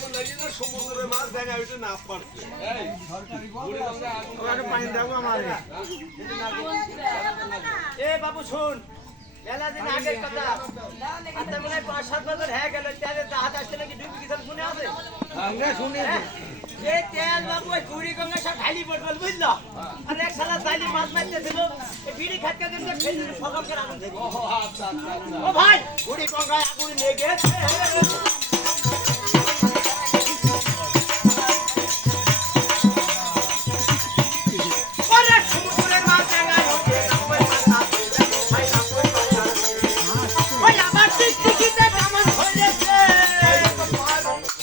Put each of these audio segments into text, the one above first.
আগুন লাগিয়ে না সমুদ্রের মাছ দেখা হইতে না পারছে এই বুড়ি গঙ্গা আগুন ওখানে পানি দাও আমারে এ বাবু শুন মেলা দিন আগের কথা আচ্ছা মনে হয় 5-7 বছর হয়ে গেল তেলে জাহাজ আসছে নাকি ডুবে গেছে শুনে আছে আমরা শুনি যে তেল বাবু ওই বুড়ি গঙ্গা সব খালি পড়ল বুঝলো আর এক সালা জালি মাছ মারতেছিল এই বিড়ি খাটকা দিন ফেলে সকাল করে আগুন ধরে ও আচ্ছা আচ্ছা আচ্ছা ও ভাই বুড়ি গঙ্গায় আগুন লেগে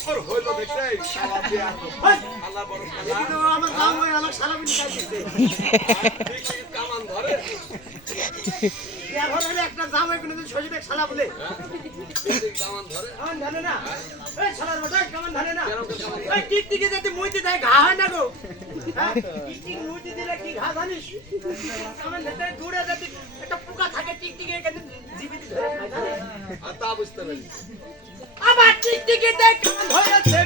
ওর হইলো দেখতে শালা বিয়া আল্লাহ বড় শালা আমার গাম হয়ে আমার সারা বিড়ি খাইতেছে ঠিক কামান ধরে এখন হলে একটা জাম হয়ে কোনদিন শরীরে শালা বলে ঠিক কামান ধরে কেমন জানে না এই শালার মতো কেমন জানে না কেমন কেমন এই টিকটিকি যদি মুইতে দেয় ঘা হয় না গো হ্যাঁ টিকটিকি মুইতে দিলে কি ঘা জানিস কেমন ভেতরে দূরে যদি একটা পোকা থাকে টিকটিকি এখানে জীবিত ধরে খায় জানিস আর তা বুঝতে পারি আবার টিকটিকি দেয় কেমন হয়েছে